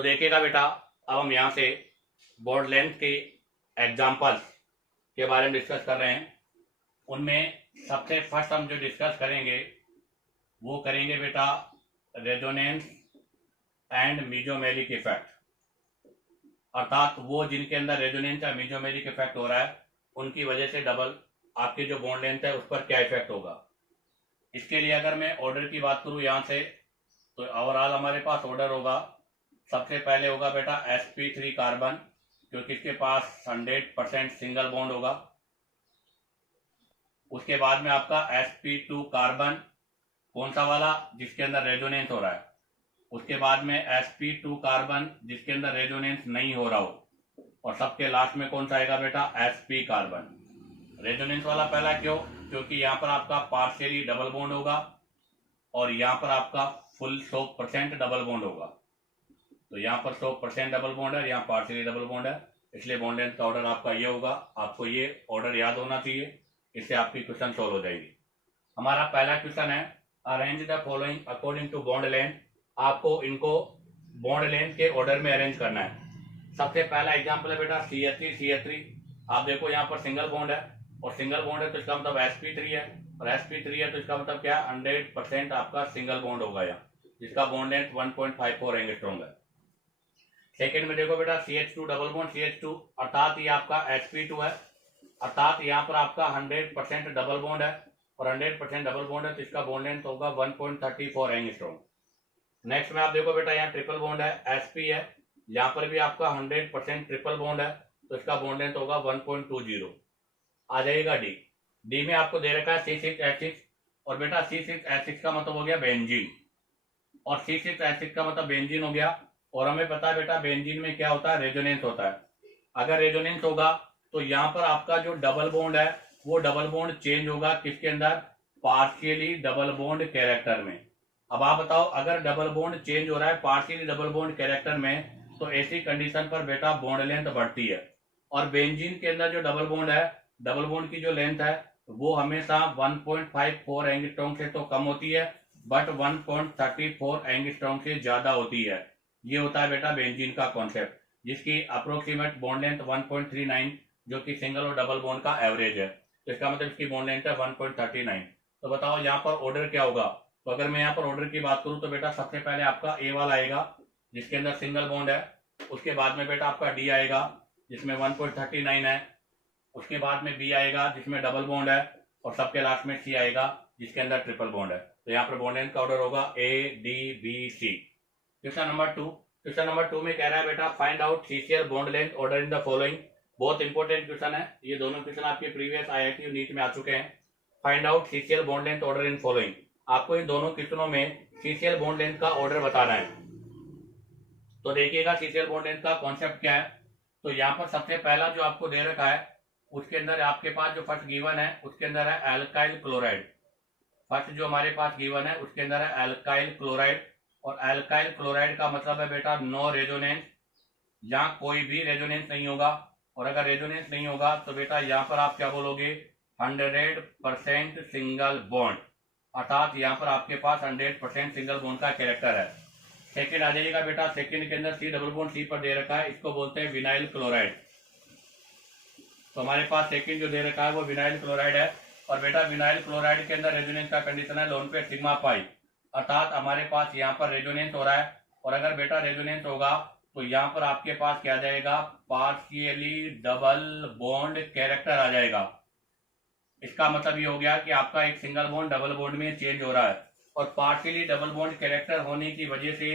तो देखिएगा बेटा, अब हम यहाँ से बॉन्ड लेंथ के एग्जाम्पल्स के बारे में डिस्कस कर रहे हैं। उनमें सबसे फर्स्ट हम जो डिस्कस करेंगे वो करेंगे बेटा रेजोनेंस एंड मीजोमेरिक इफेक्ट, अर्थात वो जिनके अंदर रेजोनेंस या मीजोमेरिक इफेक्ट हो रहा है उनकी वजह से डबल आपकी जो बॉन्ड लेंथ है उस पर क्या इफेक्ट होगा। इसके लिए अगर मैं ऑर्डर की बात करूं यहाँ से, तो ओवरऑल हमारे पास ऑर्डर होगा। सबसे पहले होगा बेटा sp3 कार्बन, क्योंकि इसके पास 100% सिंगल बॉन्ड होगा। उसके बाद में आपका sp2 कार्बन, कौन सा वाला, जिसके अंदर रेजोनेंस हो रहा है। उसके बाद में sp2 कार्बन जिसके अंदर रेजोनेंस नहीं हो रहा हो, और सबके लास्ट में कौन सा आएगा बेटा sp कार्बन। रेजोनेंस वाला पहला क्यों, क्योंकि यहाँ पर आपका पार्शियली डबल बॉन्ड होगा और यहाँ पर आपका फुल 100% डबल बॉन्ड होगा। तो यहाँ पर 100% डबल बॉन्ड है, यहाँ पार्शियली डबल बॉन्ड है, इसलिए बॉन्ड लेंथ का ऑर्डर आपका ये होगा। आपको ये ऑर्डर याद होना चाहिए, इससे आपकी क्वेश्चन सॉल्व हो जाएगी। हमारा पहला क्वेश्चन है arrange the following according to bond length. आपको इनको बॉन्ड लेंथ के ऑर्डर में अरेंज करना है। सबसे पहला एग्जाम्पल है बेटा CH3। आप देखो यहाँ पर सिंगल बॉन्ड है, और सिंगल बॉन्ड है तो इसका मतलब sp3 है, और sp3 है तो इसका मतलब क्या, 100% आपका सिंगल बॉन्ड होगा यहाँ, जिसका बॉन्ड लेंथ 1.54 एंगस्ट्रॉम है। सेकेंड में देखो बेटा CH2 डबल बॉन्ड CH2, अर्थात ये आपका sp2 है, अर्थात यहाँ पर आपका 100% डबल बॉन्ड है, और 100% डबल बॉन्ड है तो इसका बॉन्ड लेंथ होगा 1.34 एंगस्ट्रॉम। नेक्स्ट में आप देखो बेटा यहाँ ट्रिपल बॉन्ड है, sp है, यहाँ पर भी आपका 100% ट्रिपल बॉन्ड है तो इसका बॉन्ड लेंथ होगा 1.20। आ जाएगा डी में आपको दे रखा है C6H6, और बेटा C6H6 का मतलब हो गया बेंजीन, और C6H6 का मतलब बेंजीन हो गया। और हमें पता है बेटा बेंजीन में क्या होता है, रेजोनेंस होता है। अगर रेजोनेंस होगा तो यहाँ पर आपका जो डबल बॉन्ड है वो डबल बॉन्ड चेंज होगा किसके अंदर, पार्शियली डबल बॉन्ड कैरेक्टर में। अब आप बताओ, अगर डबल बॉन्ड चेंज हो रहा है पार्शियली डबल बॉन्ड कैरेक्टर में, तो ऐसी कंडीशन पर बेटा बॉन्ड लेंथ बढ़ती है। और बेंजीन के अंदर जो डबल बॉन्ड है, डबल बॉन्ड की जो लेंथ है वो हमेशा 1.54 एंगस्ट्रॉम से तो कम होती है, बट 1.34 एंगस्ट्रॉम से ज्यादा होती है। ये होता है बेटा बेंजीन का कॉन्सेप्ट, जिसकी अप्रोक्सीमेट बॉन्ड लेंथ 1.39, जो कि सिंगल और डबल बॉन्ड का एवरेज है। तो इसका मतलब इसकी बॉन्ड लेंथ है 1.39। तो बताओ यहाँ पर ऑर्डर क्या होगा। तो अगर मैं यहाँ पर ऑर्डर की बात करूँ तो बेटा सबसे पहले आपका ए वाला आएगा जिसके अंदर सिंगल बॉन्ड है। उसके बाद में बेटा आपका डी आएगा जिसमें 1.39 है। उसके बाद में बी आएगा जिसमें डबल बॉन्ड है, और सबके लास्ट में सी आएगा जिसके अंदर ट्रिपल बॉन्ड है। तो यहाँ पर बॉन्ड लेंथ का ऑर्डर होगा ADBC। क्वेश्चन नंबर 2 में कह रहा है बेटा find out CCl bond length order in the following. बहुत इंपॉर्टेंट क्वेश्चन है, ये दोनों क्वेश्चन आपके प्रीवियस IIT और नीट में आ चुके हैं। Find out CCl bond length order in following, आपको इन दोनों क्वेश्चनों में CCl बॉन्ड लेंथ का ऑर्डर बताना है। तो देखिएगा CCl बॉन्ड लेंथ का कॉन्सेप्ट क्या है। तो यहाँ पर सबसे पहला जो आपको दे रखा है उसके अंदर आपके पास जो फर्स्ट गिवन है उसके अंदर है एल्काइल क्लोराइड। फर्स्ट जो हमारे पास गिवन है उसके अंदर है एल्काइल क्लोराइड, और एल्काइल क्लोराइड का मतलब है बेटा नो रेजोनेंस, यहाँ कोई भी रेजोनेंस नहीं होगा। और अगर रेजोनेंस नहीं होगा तो बेटा यहाँ पर आप क्या बोलोगे, 100% सिंगल बॉन्ड, अर्थात यहाँ पर आपके पास 100% सिंगल बॉन्ड का कैरेक्टर है। सेकेंड आ जाइएगा बेटा, सेकेंड के अंदर C डबल बॉन्ड C पर दे रखा है, इसको बोलते हैं विनाइल क्लोराइड। तो हमारे पास सेकंड जो दे रखा है वो विनाइल क्लोराइड है, और बेटा विनाइल क्लोराइड के अंदर रेजोनेंस का कंडीशन है लोन पे सिग्मा पाई, अर्थात हमारे पास यहाँ पर रेजोनेंस हो रहा है। और अगर बेटा रेजोनेंस होगा तो यहाँ पर आपके पास क्या आ जाएगा, पार्शियली डबल बॉन्ड कैरेक्टर आ जाएगा। इसका मतलब ये हो गया कि आपका एक सिंगल बॉन्ड डबल बॉन्ड में चेंज हो रहा है, और पार्शियली डबल बॉन्ड कैरेक्टर होने की वजह से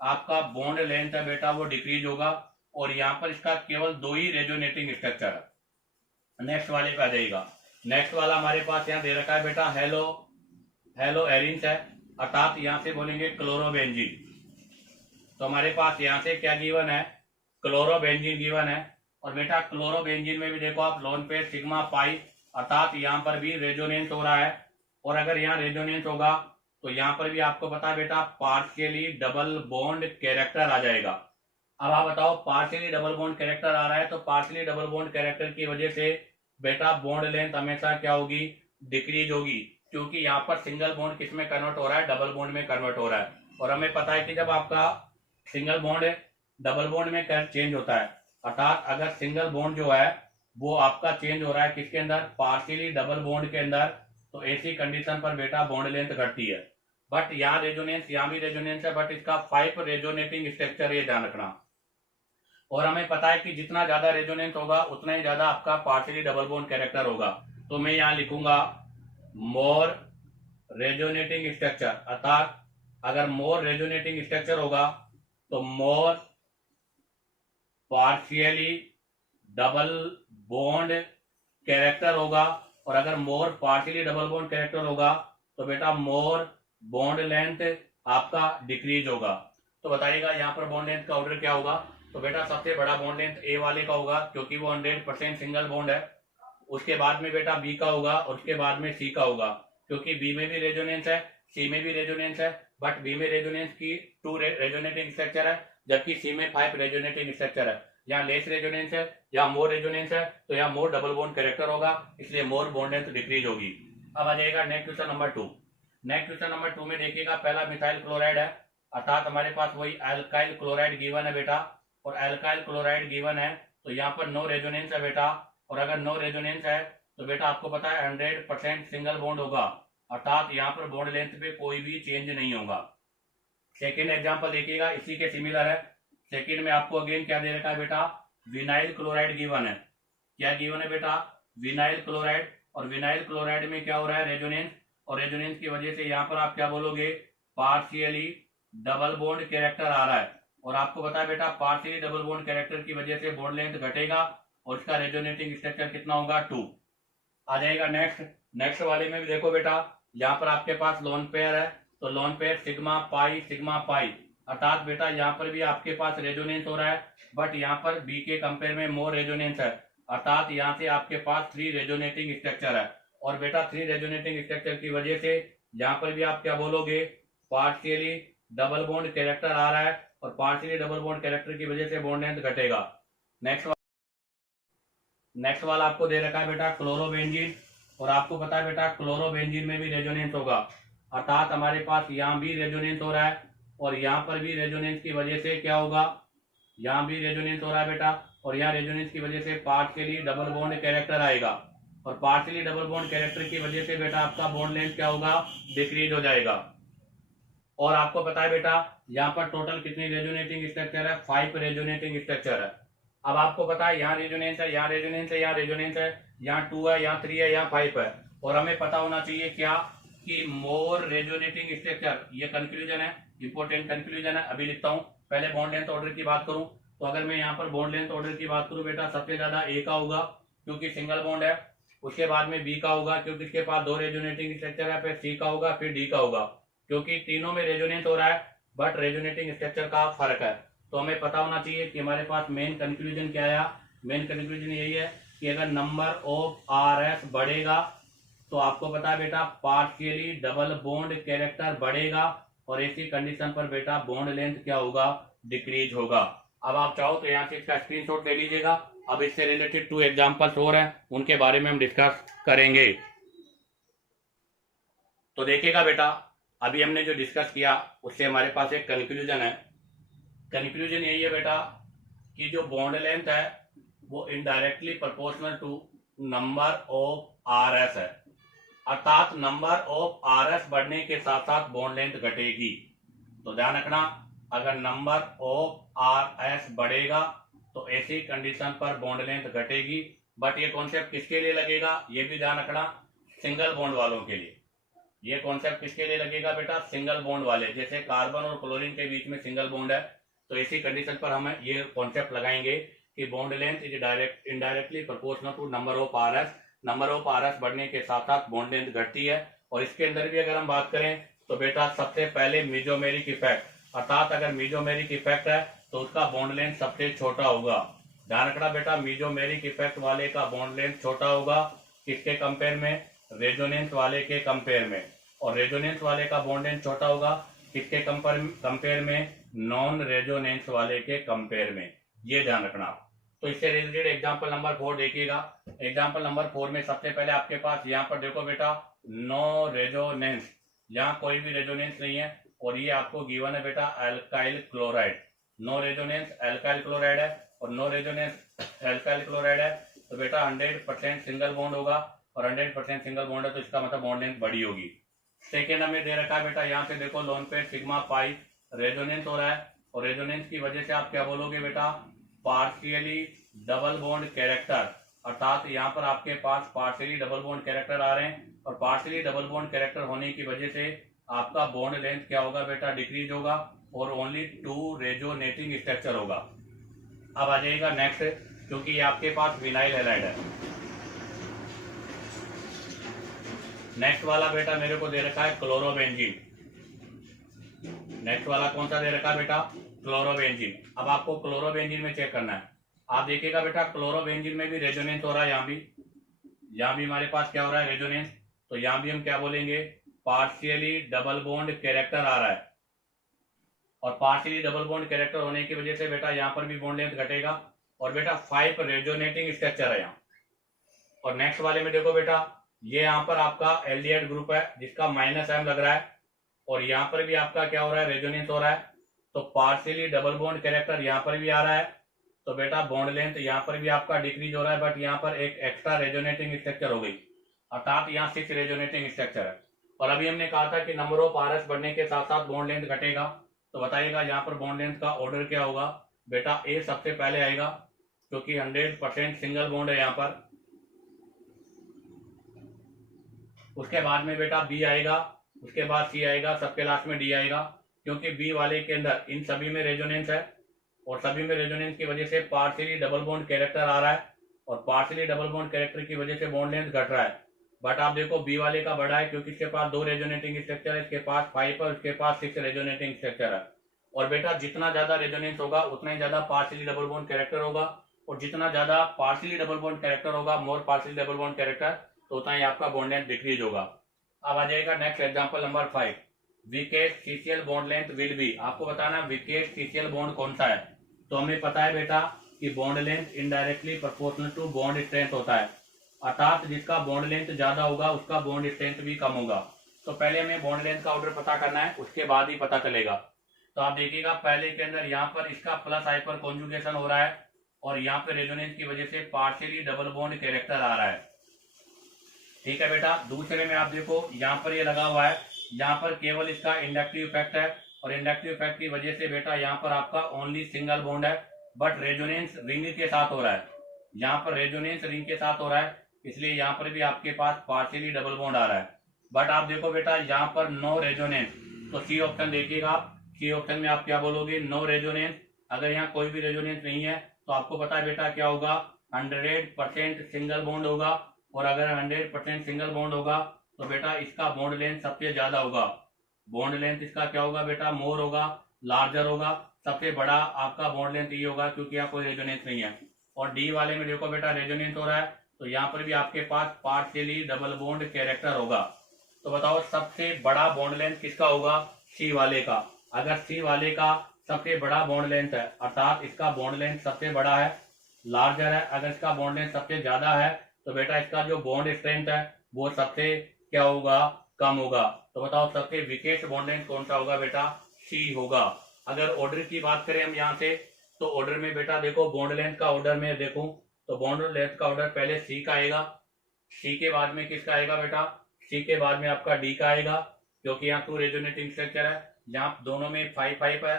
आपका बॉन्ड लेंथ है बेटा वो डिक्रीज होगा, और यहाँ पर इसका केवल 2 ही रेजोनेटिंग स्ट्रक्चर है। नेक्स्ट वाले पे आ जाएगा। नेक्स्ट वाला हमारे पास यहाँ दे रखा है बेटा हेलो एरिन्स है, अर्थात यहाँ से बोलेंगे क्लोरोबेंजीन। तो हमारे पास यहाँ से क्या गिवन है, क्लोरोबेंजीन गिवन है। और बेटा क्लोरोबेंजीन में भी देखो आप लोन पे सिग्मा पाई, अर्थात यहाँ पर भी रेजोनेंस हो रहा है। और अगर यहाँ रेजोनेंस होगा तो यहाँ पर भी आपको पता है बेटा पार्शियली डबल बॉन्ड कैरेक्टर आ जाएगा। अब आप बताओ, पार्शियली डबल बॉन्ड कैरेक्टर आ रहा है तो पार्शियली डबल बॉन्ड कैरेक्टर की वजह से बेटा बॉन्ड लेंथ हमेशा क्या होगी, डिक्रीज होगी, क्योंकि यहाँ पर सिंगल बॉन्ड किस में कन्वर्ट हो रहा है, डबल बॉन्ड में कन्वर्ट हो रहा है। और हमें पता है कि जब आपका सिंगल बॉन्ड डबल बॉन्ड में चेंज होता है, अर्थात अगर सिंगल बॉन्ड जो है वो आपका चेंज हो रहा है किसके अंदर, पार्शियली डबल बॉन्ड के अंदर, तो ऐसी कंडीशन पर बेटा बॉन्ड लेंथ घटती है। बट यहाँ रेजोनेंस, यहाँ भी रेजोनेंस है, बट इसका 5 रेजोनेटिंग स्ट्रक्चर, ये ध्यान रखना। और हमें पता है कि जितना ज्यादा रेजोनेंस होगा उतना ही ज्यादा आपका पार्शियली डबल बॉन्ड कैरेक्टर होगा। तो मैं यहाँ लिखूंगा मोर रेजोनेटिंग स्ट्रक्चर, अर्थात अगर मोर रेजोनेटिंग स्ट्रक्चर होगा तो मोर पार्शियली डबल बॉन्ड कैरेक्टर होगा, और अगर मोर पार्शियली डबल बॉन्ड कैरेक्टर होगा तो बेटा मोर बॉन्ड लेंथ आपका डिक्रीज होगा। तो बताइएगा यहाँ पर बॉन्ड लेंथ का ऑर्डर क्या होगा। तो बेटा सबसे बड़ा बॉन्ड लेंथ ए वाले का होगा क्योंकि वो 100% सिंगल बॉन्ड है। उसके बाद में बेटा बी का होगा, और उसके बाद में सी का होगा, क्योंकि बी में भी रेजोनेंस है, सी में भी रेजोनेंस है, बट बी में रेजोनेंस की 2 रेजोनेटिंग स्ट्रक्चर है, जबकि सी में 5 रेजोनेटिंग स्ट्रक्चर है। यहाँ लेस रेजोनेंस है, यहाँ मोर रेजोनेंस है, तो यहाँ मोर डबल बॉन्ड कैरेक्टर होगा, इसलिए मोर बॉन्ड लेंथ डिक्रीज होगी। अब आ जाएगा next question number 2। Next question number 2 में देखिएगा, पहला मिथाइल क्लोराइड है, अर्थात हमारे पास वही अल्काइल क्लोराइड गिवन है बेटा, और अल्काइल क्लोराइड गिवन है तो यहाँ पर नो रेजोनेंस है बेटा। और अगर नो रेजोनेंस है तो बेटा आपको पता है 100% सिंगल बॉन्ड होगा, अर्थात यहाँ पर बॉन्ड लेंथ पे कोई भी चेंज नहीं होगा। सेकेंड एग्जांपल देखिएगा, इसी के सिमिलर है। सेकेंड में आपको अगेन क्या दे रखा है बेटा, विनाइल क्लोराइड गिवन है। क्या गिवन है बेटा, विनाइल क्लोराइड, और विनाइल क्लोराइड में क्या हो रहा है, रेजोनेंस, और रेजोनेंस की वजह से यहाँ पर आप क्या बोलोगे, पार्शियली डबल बॉन्ड कैरेक्टर आ रहा है। और आपको पता है बेटा पार्शियली डबल बॉन्ड कैरेक्टर की वजह से बॉन्ड लेंथ घटेगा, और इसका रेजोनेटिंग स्ट्रक्चर कितना होगा, 2। आ जाएगा नेक्स्ट वाले में भी देखो बेटा, यहाँ पर आपके पास लोन पेयर है, तो लोन पेयर सिग्मा पाई, अर्थात बेटा यहाँ पर भी आपके पास रेजोनेंस हो रहा है, बट यहाँ पर बी के कंपेयर में मोर रेजोनेंस है, अर्थात यहाँ से आपके पास 3 रेजोनेटिंग स्ट्रक्चर है। और बेटा 3 रेजोनेटिंग स्ट्रक्चर की वजह से यहाँ पर भी आप क्या बोलोगे, पार्शियली डबल बॉन्ड कैरेक्टर आ रहा है, और पार्शियली डबल बॉन्ड कैरेक्टर की वजह से बॉन्ड लेंथ घटेगा। नेक्स्ट वाला आपको दे रखा है बेटा क्लोरोबेंजीन, और आपको पता है बेटा क्लोरोबेंजीन में भी रेजोनेंस होगा, अर्थात हमारे पास यहाँ भी रेजोनेंस हो रहा है, और यहाँ पर भी रेजोनेंस की वजह से क्या होगा, यहाँ भी रेजोनेंस हो रहा है बेटा, और यहाँ रेजोनेंस की वजह से पार्शियली डबल बॉन्ड कैरेक्टर आएगा, और पार्शियली डबल बॉन्ड कैरेक्टर की वजह से बेटा आपका बॉन्ड लेंथ क्या होगा, डिक्रीज हो जाएगा। और आपको पता है बेटा यहाँ पर टोटल कितनी रेजोनेटिंग स्ट्रक्चर है, 5 रेजोनेटिंग स्ट्रक्चर है। अब आपको पता है यहाँ रेजोनेंस है, यहाँ रेजोनेंस है, यहाँ रेजोनेंस है, यहाँ 2 है, यहाँ 3 है, यहाँ 5 है, और हमें पता होना चाहिए क्या, कि मोर रेजोनेटिंग स्ट्रक्चर, ये कंक्लूजन है, इंपॉर्टेंट कंक्लूजन है। अभी लिखता हूँ, पहले बॉन्ड लेंथ ऑर्डर की बात करूं, तो अगर मैं यहाँ पर बॉन्ड लेंथ ऑर्डर की बात करूं बेटा, सबसे ज्यादा ए का होगा क्योंकि सिंगल बॉन्ड है, उसके बाद में बी का होगा क्योंकि इसके पास 2 रेजोनेटिंग स्ट्रक्चर है, फिर सी का होगा, फिर डी का होगा, क्योंकि तीनों में रेजोनेंस हो रहा है, बट रेजोनेटिंग स्ट्रक्चर का फर्क है। तो हमें पता होना चाहिए कि हमारे पास मेन कंक्लूजन क्या आया, मेन कंक्लूजन यही है कि अगर नंबर ऑफ आर एस बढ़ेगा तो आपको पता है बेटा पार्शियली डबल बॉन्ड कैरेक्टर बढ़ेगा, और ऐसी कंडीशन पर बेटा बॉन्ड लेंथ क्या होगा, डिक्रीज होगा। अब आप चाहो तो यहाँ से इसका स्क्रीनशॉट ले लीजिएगा। अब इससे रिलेटेड 2 एग्जांपल्स और हैं, उनके बारे में हम डिस्कस करेंगे। तो देखिएगा बेटा, अभी हमने जो डिस्कस किया उससे हमारे पास एक कंक्लूजन है। कंक्लूजन यही है बेटा कि जो बॉन्ड लेंथ है वो indirectly proportional to number of R S है, अर्थात नंबर ऑफ आर एस बढ़ने के साथ साथ बॉन्ड लेंथ घटेगी। तो ध्यान रखना, अगर नंबर ऑफ आर एस बढ़ेगा तो ऐसी कंडीशन पर बॉन्ड लेंथ घटेगी। बट ये कॉन्सेप्ट किसके लिए लगेगा, ये भी ध्यान रखना, सिंगल बॉन्ड वालों के लिए। ये कॉन्सेप्ट किसके लिए लगेगा बेटा, सिंगल बॉन्ड वाले, जैसे कार्बन और क्लोरीन के बीच में सिंगल बॉन्ड है, तो ऐसी कंडीशन पर हम ये कॉन्सेप्ट लगाएंगे कि bond length is direct indirectly proportional to number of R S. Number of R S बढ़ने के साथ साथ बॉन्ड लेंथ घटती है। और इसके अंदर भी अगर हम बात करें तो बेटा सबसे पहले मीजोमेरिक इफेक्ट, अर्थात अगर मीजोमेरिक इफेक्ट है तो उसका बॉन्ड लेंथ सबसे छोटा होगा। ध्यान रखना बेटा, मीजोमेरिक इफेक्ट वाले का बॉन्ड लेंथ छोटा होगा, किसके कंपेयर में, रेजोनेंस वाले के कंपेयर में। और रेजोनेंस वाले का बॉन्ड लेंथ छोटा होगा, किसके कंपेयर में, नॉन रेजोनेंस वाले के कंपेयर में। ये ध्यान रखना। तो इससे रिलेटेड एग्जांपल नंबर 4 देखिएगा। एग्जांपल नंबर 4 में सबसे पहले आपके पास यहाँ पर देखो बेटा, नो रेजोनेंस, यहाँ कोई भी रेजोनेंस नहीं है, और ये आपको गिवन है बेटा alkyl chloride. No resonance alkyl chloride है और नो रेजोनेंस एल्काइल क्लोराइड है, तो बेटा 100% सिंगल बॉन्ड होगा और 100% सिंगल बॉन्ड है तो इसका मतलब बॉन्ड लेंथ बड़ी होगी। सेकेंड हमें दे रखा है बेटा, यहाँ से देखो लोन पे सिग्मा पाई रेजोनेंस हो रहा है और रेजोनेंस की वजह से आप क्या बोलोगे बेटा, पार्शियली डबल बॉन्ड कैरेक्टर, अर्थात यहाँ पर आपके पास पार्शियली डबल बॉन्ड कैरेक्टर आ रहे हैं और पार्शियली डबल बॉन्ड कैरेक्टर होने की वजह से आपका बॉन्ड लेंथ क्या होगा बेटा, डिक्रीज होगा और ओनली 2 रेजोनेटिंग स्ट्रक्चर होगा। अब आ जाएगा नेक्स्ट, क्योंकि ये आपके पास विनाइल हैलाइड है। नेक्स्ट वाला बेटा मेरे को दे रखा है क्लोरोबेंजीन। नेक्स्ट वाला कौन सा दे रखा है बेटा, क्लोरोबेंजीन। अब आपको क्लोरोबेंजीन में चेक करना है, आप देखिएगा बेटा क्लोरोबेंजीन में भी रेजोनेंस हो रहा है, यहाँ भी हमारे पास क्या हो रहा है, रेजोनेंस। तो यहाँ भी हम क्या बोलेंगे, पार्शियली डबल बॉन्ड कैरेक्टर आ रहा है और पार्शियली डबल बॉन्ड कैरेक्टर होने की वजह से बेटा यहाँ पर भी बॉन्ड लेंथ घटेगा और बेटा 5 रेजोनेटिंग स्ट्रक्चर है यहाँ। और नेक्स्ट वाले में देखो बेटा, ये यहाँ पर आपका एल्डिहाइड ग्रुप है जिसका -M लग रहा है और यहाँ पर भी आपका क्या हो रहा है, रेजोनेंस हो रहा है। तो पार्शियली डबल बॉन्ड कैरेक्टर यहाँ पर भी आ रहा है, तो बेटा बॉन्ड लेंथ यहाँ पर भी आपका डिक्रीज हो रहा है, बट यहाँ पर एक एक्स्ट्रा रेजोनेटिंग स्ट्रक्चर हो गई, अर्थात यहाँ 6 रेजोनेटिंग स्ट्रक्चर है। और अभी हमने कहा था कि नंबर ऑफ RS बढ़ने के साथ साथ बॉन्ड लेंथ घटेगा, तो बताइएगा यहाँ पर बॉन्ड लेंथ का ऑर्डर क्या होगा बेटा, A सबसे पहले आएगा क्योंकि 100% सिंगल बॉन्ड है यहाँ पर, उसके बाद में बेटा B आएगा, उसके बाद C आएगा, सबके लास्ट में D आएगा, क्योंकि B वाले के अंदर इन सभी में रेजोनेंस है और सभी में रेजोनेंस की वजह से पार्शियली डबल बॉन्ड कैरेक्टर आ रहा है और पार्शियली डबल बॉन्ड कैरेक्टर की वजह से बॉन्ड लेंथ घट रहा है। बट आप देखो B वाले का बड़ा है क्योंकि इसके पास 2 रेजोनेटिंग स्ट्रक्चर है, इसके पास 5 है, इसके पास 6 रेजोनेटिंग स्ट्रक्चर है। और बेटा जितना ज्यादा रेजोनेंस होगा उतना ही ज्यादा पार्शियली डबल बॉन्ड कैरेक्टर होगा और जितना ज्यादा पार्शियली डबल बॉन्ड कैरेक्टर होगा, मोर पार्शियली डबल बॉन्ड कैरेक्टर, तो उतना ही आपका बॉन्ड लेंथ डिक्रीज होगा। अब आ जाएगा next example number 5, weakest CCL bond length will be. आपको बताना वीकेस्ट सीसीएल बॉन्ड कौन सा है, तो हमें पता है बेटा कि bond length indirectly proportional to bond strength होता है, अर्थात जिसका बॉन्ड लेंथ ज्यादा होगा उसका बॉन्ड स्ट्रेंथ भी कम होगा। तो पहले हमें बॉन्ड लेंथ का ऑर्डर पता करना है, उसके बाद ही पता चलेगा। तो आप देखिएगा पहले के अंदर यहाँ पर इसका प्लस हाइपर कॉन्जुगेशन हो रहा है और यहाँ पे रेजोनेंस की वजह से पार्शियली डबल बॉन्ड कैरेक्टर आ रहा है, ठीक है बेटा। दूसरे में आप देखो यहाँ पर ये लगा हुआ है, यहाँ पर केवल इसका इंडक्टिव इफेक्ट है और इंडक्टिव इफेक्ट की वजह से बेटा यहाँ पर आपका ओनली सिंगल बॉन्ड है, बट रेजोनेंस रिंग के साथ हो रहा है, यहाँ पर रेजोनेंस रिंग के साथ हो रहा है, इसलिए यहाँ पर भी आपके पास पार्शियली डबल बॉन्ड आ रहा है। बट आप देखो बेटा यहाँ पर नो रेजोनेंस, तो सी ऑप्शन देखिएगा आप, सी ऑप्शन में आप क्या बोलोगे, नो रेजोनेंस। अगर यहाँ कोई भी रेजोनेंस नहीं है तो आपको पता है बेटा क्या होगा, 100% सिंगल बॉन्ड होगा और अगर 100% सिंगल बॉन्ड होगा तो बेटा इसका बॉन्ड लेंथ सबसे ज्यादा होगा, बॉन्ड लेंथ इसका क्या होगा बेटा, मोर होगा, लार्जर होगा, सबसे बड़ा आपका बॉन्ड लेंथ ये होगा क्योंकि यहाँ कोई रेजोनेंस नहीं है। और डी वाले में देखो बेटा रेजोनेंस हो रहा है, तो यहाँ पर भी आपके पास पार्शियली डबल बॉन्ड कैरेक्टर होगा। तो बताओ सबसे बड़ा बॉन्ड लेंथ किसका होगा, सी वाले का। अगर सी वाले का सबसे बड़ा बॉन्ड लेंथ है, अर्थात इसका बॉन्ड लेंथ सबसे बड़ा है, लार्जर है, अगर इसका बॉन्ड लेंथ सबसे ज्यादा है तो बेटा इसका जो बॉन्ड स्ट्रेंथ है वो सबसे क्या होगा, कम होगा। तो बताओ सबसे वीकेस्ट बॉन्ड लेंथ कौन सा होगा बेटा, सी होगा। अगर ऑर्डर की बात करें हम यहाँ से, तो ऑर्डर में बेटा देखो बॉन्ड लेंथ का ऑर्डर में देखूं तो बॉन्ड लेंथ का ऑर्डर पहले सी का आएगा, सी के बाद में किसका आएगा बेटा, सी के बाद में आपका डी का आएगा, क्योंकि यहाँ 2 रेजोनेटिंग स्ट्रक्चर है, यहाँ दोनों में 5 है,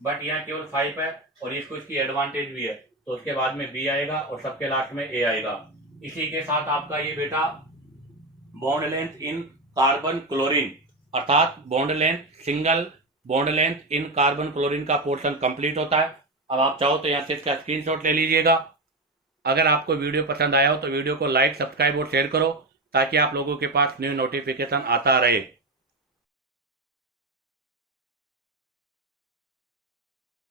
बट यहाँ केवल 5 है और इसको इसकी एडवांटेज भी है, तो उसके बाद में बी आएगा और सबके लास्ट में ए आएगा। इसी के साथ आपका ये बेटा bond length in carbon chlorine, अर्थात bond length single bond length in carbon chlorine का पोर्शन कंप्लीट होता है। अब आप चाहो तो यहाँ से इसका स्क्रीनशॉट ले लीजिएगा। अगर आपको वीडियो पसंद आया हो तो वीडियो को लाइक, सब्सक्राइब और शेयर करो ताकि आप लोगों के पास न्यू नोटिफिकेशन आता रहे।